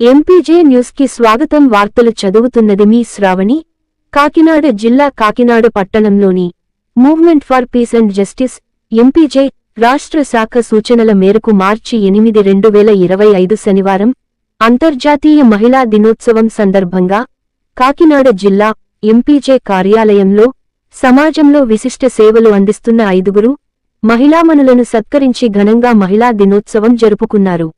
MPJ న్యూస్కి స్వాగతం వార్తలు చదువుతున్నది మీ శ్రావణి. కాకినాడ జిల్లా కాకినాడ పట్టణంలోని movement for peace and justice MPJ రాష్ట్ర శాఖ సూచనల మేరకు మార్చి ఎనిమిది రెండు వేల ఇరవై ఐదు శనివారం అంతర్జాతీయ మహిళా దినోత్సవం సందర్భంగా కాకినాడ జిల్లా ఎంపీజే కార్యాలయంలో సమాజంలో విశిష్ట సేవలు అందిస్తున్న ఐదుగురు మహిళామణులను సత్కరించి ఘనంగా మహిళా దినోత్సవం జరుపుకున్నారు.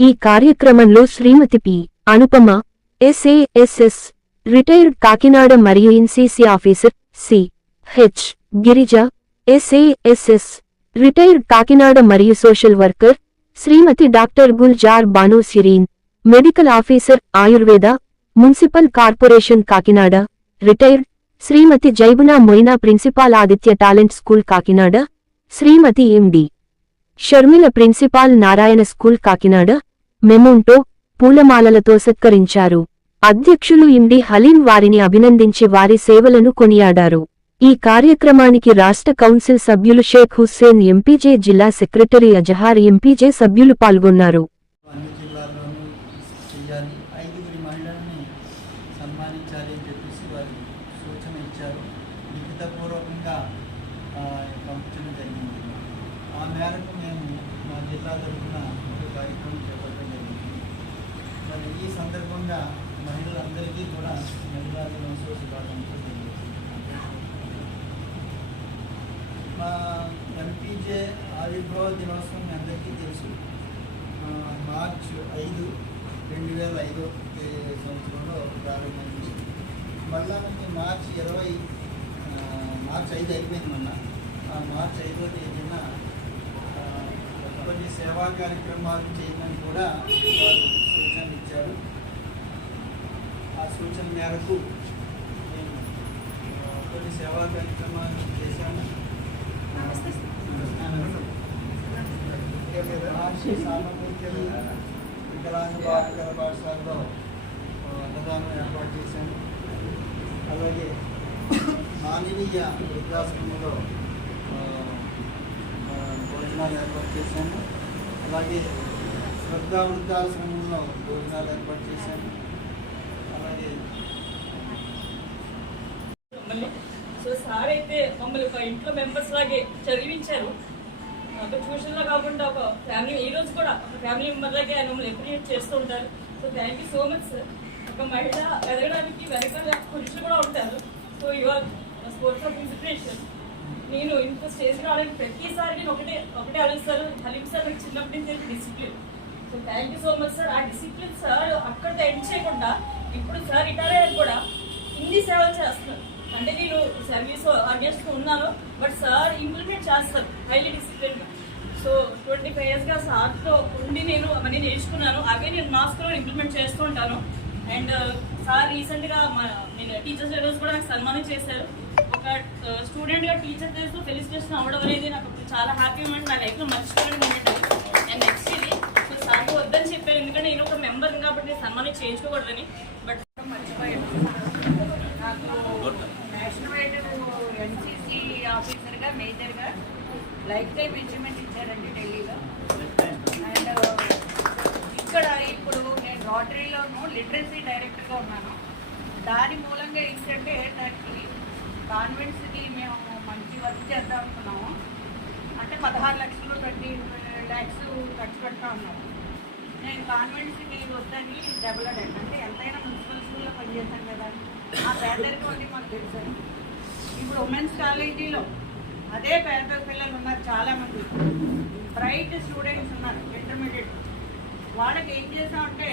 ఈ కార్యక్రమంలో Shrimati P. Anupama SASS retired Kakinada మరియు NCC officer C. H. Girija SASS retired Kakinada మరియు social worker Shrimati doctor Gulzar Banu Sireen medical officer Ayurveda municipal corporation Kakinada retired Shrimati Jaibuna Moina principal Aditya talent school Kakinada Shrimati MD Sharmila principal Narayana school Kakinada memento పూలమాలలతో సత్కరించారు. అధ్యక్షులు ఇండి హలీం వారిని అభినందించి వారి సేవలను కొనియాడారు. ఈ కార్యక్రమానికి రాష్ట్ర కౌన్సిల్ సభ్యులు షేక్ హుస్సేన్ ఎంపీజే జిల్లా సెక్రటరీ అజహార్ ఎంపీజే సభ్యులు పాల్గొన్నారు. ఆ మేరకు మేము మా జిల్లా తరఫున మరి ఈ సందర్భంగా మహిళలందరికీ కూడా మహిళా దినోత్సవ శుభాకాంక్షలు మా ఎంపీజే ఆవిర్భావ దినోత్సవం మీ అందరికీ తెలుసు. మార్చ్ ఐదు రెండు వేల ఐదో సంవత్సరంలో ప్రారంభమైంది. మళ్ళా మనకి మార్చ్ ఇరవై మార్చ్ ఐదు అయిపోయింది మొన్న ఆ మార్చ్ ఐదో తేదీన సేవా కార్యక్రమాలు చేయమని కూడా సూచనలు ఇచ్చారు. ఆ సూచన మేరకు మేము ఆ, కొన్ని సేవా కార్యక్రమాలు చేశాము మహర్షి సామకూర్తులు వికలాంగ బాలికల పాఠశాలలో అన్నదానం ఏర్పాటు చేశాను. అలాగే మానవీయ వృద్ధాశ్రమంలో భోజనాలు ఏర్పాటు చేశాను. అలాగే శ్రద్ధ వృద్ధాశ్రమంలో భోజనాలు ఏర్పాటు చేశాను. అలాగే సో సార్ అయితే మమ్మల్ని ఒక ఇంట్లో మెంబర్స్ లాగే చదివించారు. ఒక ట్యూషన్లో కాకుండా ఒక ఫ్యామిలీ ఈ రోజు కూడా ఒక ఫ్యామిలీ మెంబర్ లాగే ఆయన మమ్మల్ని అప్రిషియేట్ చేస్తూ ఉంటారు. So thank you so much sir ఒక మహిళ ఎదగడానికి వెనకాల పురుషులు కూడా ఉంటారు. So your source of inspiration నేను ఇంత స్టేజ్ రావడానికి ప్రతిసారి నేను ఒకటే ఒకటే ఆలోచిస్తారు హలీం సార్ నాకు చిన్నప్పటి నుంచి discipline so thank you so much sir ఆ డిసిప్లిన్ సార్ అక్కడ ఎండ్ చేయకుండా ఇప్పుడు సార్ రిటైర్ అయ్యాక కూడా ఇన్ని సేవలు చేస్తున్నారు. అంటే నేను సర్వీస్ అగేన్స్ట్ ఉన్నాను బట్ సార్ ఇంప్లిమెంట్ చేస్తారు highly discipline so twenty five ఇయర్స్గా సార్తో ఉండి నేను అవన్నీ నేర్చుకున్నాను. అవే నేను మాస్క్లో ఇంప్లిమెంట్ చేస్తూ ఉంటాను. అండ్ సార్ రీసెంట్గా మా నేను టీచర్స్ డే రోజు కూడా నాకు సన్మానం చేశారు. ఒక స్టూడెంట్గా టీచర్ చేస్తూ ఫెలిసిటేషన్ అవ్వడం అనేది నాకు చాలా హ్యాపీ మూమెంట్ నా లైఫ్లో మర్చిపోయిన మూమెంట్ అండ్ నెక్స్ట్ ఇది సో సార్కి వద్దని చెప్పాను ఎందుకంటే నేను ఒక మెంబర్ కాబట్టి నేను సన్మానం చేయించుకోకూడదని. బట్ మర్చిపోయాను నాకు నేషనల్ వైడ్ ఎన్సీసీ ఆఫీసర్గా మేజర్గా లైఫ్ టైం అచీవ్మెంట్ ఇచ్చారండి ఢిల్లీలో అండ్ ఇక్కడ ఇప్పుడు నేను రోటరీలోను లిటరసీ డైరెక్టర్గా ఉన్నాను దాని మూలంగా ఏంటంటే దానికి కాన్వెంట్స్కి మేము మంచి వర్క్ చేద్దాం అనుకున్నాము. అంటే పదహారు లక్షలు ట్వంటీ ల్యాక్స్ ఖర్చు పెడతా ఉన్నాము నేను కాన్వెంట్స్కి వద్దని దెబ్బలాడాను అంటే ఎంతైనా మున్సిపల్ స్కూల్లో పనిచేశాను కదా. ఆ పేదరికం అని మాకు తెలుసు. ఇప్పుడు ఉమెన్స్ కాలేజీలో అదే పేద పిల్లలు ఉన్నారు చాలామంది. బ్రైట్ స్టూడెంట్స్ ఉన్నారు ఇంటర్మీడియట్. వాళ్ళకి ఏం చేసామంటే